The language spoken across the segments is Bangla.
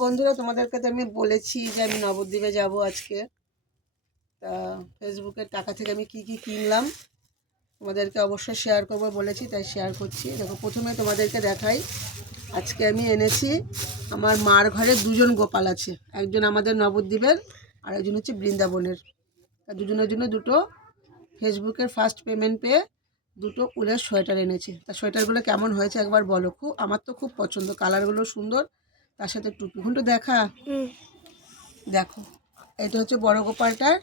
বন্ধুরা, তোমাদেরকে তো আমি বলেছি যে আমি নবদ্বীপে যাব আজকে। তা ফেসবুকের টাকা থেকে আমি কি কি কিনলাম তোমাদেরকে অবশ্যই শেয়ার করবো বলেছি, তাই শেয়ার করছি। দেখো, প্রথমে তোমাদেরকে দেখাই, আজকে আমি এনেছি আমার মার ঘরে দুজন গোপাল আছে, একজন আমাদের নবদ্বীপের আর একজন হচ্ছে বৃন্দাবনের। তা দুজনের জন্য দুটো ফেসবুকের ফার্স্ট পেমেন্ট পেয়ে দুটো উলের সোয়েটার এনেছি। তা সোয়েটারগুলো কেমন হয়েছে একবার বলো। আমার তো খুব পছন্দ, কালারগুলো সুন্দর, তার সাথে টুপি ঘন্টু দেখা। দেখো, এটা হচ্ছে বড় গোপালটার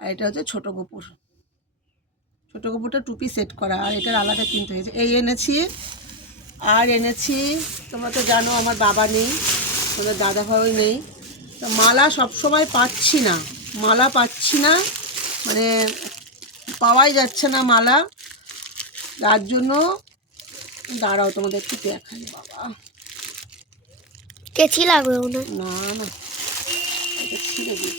আর এটা হচ্ছে ছোট গোপুর। ছোট গোপুরটা টুপি সেট করা, আর এটার আলাদা কিনতে হয়েছে। এই এনেছি, আর এনেছি তোমরা তো জানো আমার বাবা নেই, তোমাদের দাদা ভাই নেই। তো মালা সবসময় পাচ্ছি না, মানে পাওয়াই যাচ্ছে না মালা। তার জন্য দাঁড়াও তোমাদের একটু দেখাই। বাবা, কেচি লাগবে না না, এটা ছিঁড়ে দিই।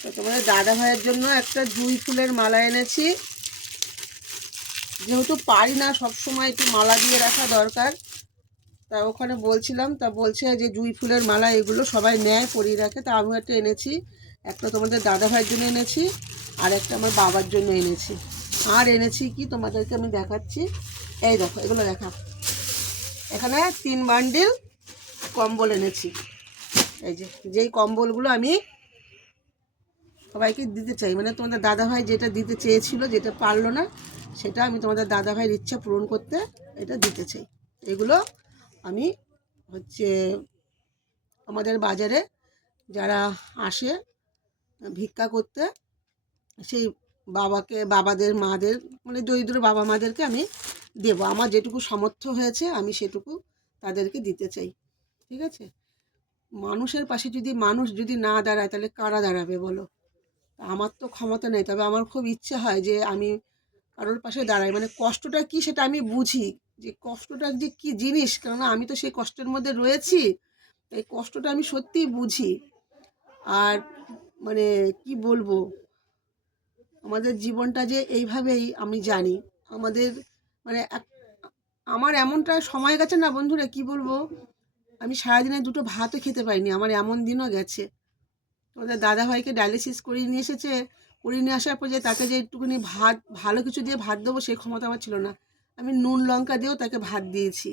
তো তোমাদের দাদা ভাইয়ের জন্য একটা জুঁই ফুলের মালা এনেছি। যেহেতু পারি না সবসময়, একটু মালা দিয়ে রাখা দরকার। তা ওখানে বলছিলাম, তা বলছে যে জুঁই ফুলের মালা এগুলো সবাই নেয়, পরিয়ে রাখে। তা আমিও একটা এনেছি, একটা তোমাদের দাদা ভাইয়ের জন্য এনেছি, আর একটা আমার বাবার জন্য এনেছি। আর এনেছি কি তোমাদেরকে আমি দেখাচ্ছি। এই দেখো, এগুলো দেখা, এখানে 3 বান্ডিল কম্বল এনেছি। এই যেই কম্বলগুলো আমি সবাইকে দিতে চাই, মানে তোমাদের দাদাভাই যেটা দিতে চেয়েছিল, যেটা পারলো না, সেটা আমি তোমাদের দাদাভাইয়ের ইচ্ছা পূরণ করতে এটা দিতে চাই। এগুলো আমি হচ্ছে আমাদের বাজারে যারা আসে ভিক্ষা করতে, সেই বাবাদের মাদের, মানে দরিদ্র বাবা মাদেরকে আমি দেবো। আমার যেটুকু সামর্থ্য হয়েছে আমি সেটুকু তাদেরকে দিতে চাই। ঠিক আছে? মানুষের পাশে মানুষ যদি না দাঁড়ায়, তাহলে কারা দাঁড়াবে বলো? আমার তো ক্ষমতা নেই, তবে আমার খুব ইচ্ছে হয় যে আমি কারোর পাশে দাঁড়াই, মানে কষ্টটা কি সেটা আমি বুঝি, যে কষ্টটা যে কী জিনিস, কেননা আমি তো সেই কষ্টের মধ্যে রয়েছি। এই কষ্টটা আমি সত্যিই বুঝি। আর মানে কি বলবো, আমাদের জীবনটা যে এইভাবেই আমি জানি। আমাদের মানে আমার এমনটা সময় গেছে না বন্ধুরা, কি বলবো, আমি সারাদিনে দুটো ভাতও খেতে পাইনি, আমার এমন দিনও গেছে। তোমাদের দাদাভাইকে ডায়ালিসিস করিয়ে নিয়ে এসেছে, করিয়ে নিয়ে আসার পর যে তাকে যে একটুখানি ভাত, ভালো কিছু দিয়ে ভাত দেবো সেই ক্ষমতা আমার ছিল না। আমি নুন লঙ্কা দিয়েও তাকে ভাত দিয়েছি।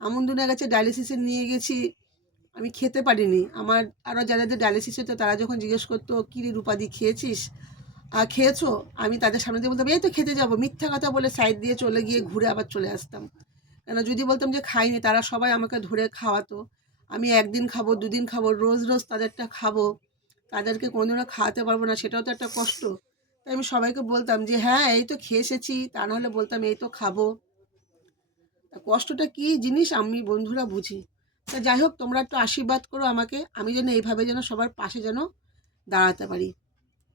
এমন দিনে গেছে, ডায়ালিসিসে নিয়ে গেছি, আমি খেতে পারিনি। আমার আরও যাদের ডায়ালিসিস হতো তারা যখন জিজ্ঞেস করতো, কী রে রূপাদি খেয়েছিস, খেয়েছো, আমি তাদের সামনে দিয়ে বলতাম এই তো খেতে যাবো, মিথ্যা কথা বলে সাইড দিয়ে চলে গিয়ে ঘুরে আবার চলে আসতাম। কেন, যদি বলতাম যে খাইনি, তারা সবাই আমাকে ধরে খাওয়াতো। আমি একদিন খাবো, দুদিন খাবো, রোজ রোজ তাদেরটা খাবো, তাদেরকে কোনোদিনও খাওয়াতে পারবো না, সেটাও তো একটা কষ্ট। তাই আমি সবাইকে বলতাম যে হ্যাঁ এই তো খেয়ে এসেছি, তা নাহলে বলতাম এই তো খাবো। তা কষ্টটা কী জিনিস আমি বন্ধুরা বুঝি। তা যাই হোক, তোমরা একটু আশীর্বাদ করো আমাকে, আমি যেন এইভাবে যেন সবার পাশে যেন দাঁড়াতে পারি,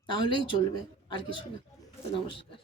তাহলেই চলবে, আর কিছু না। তো নমস্কার।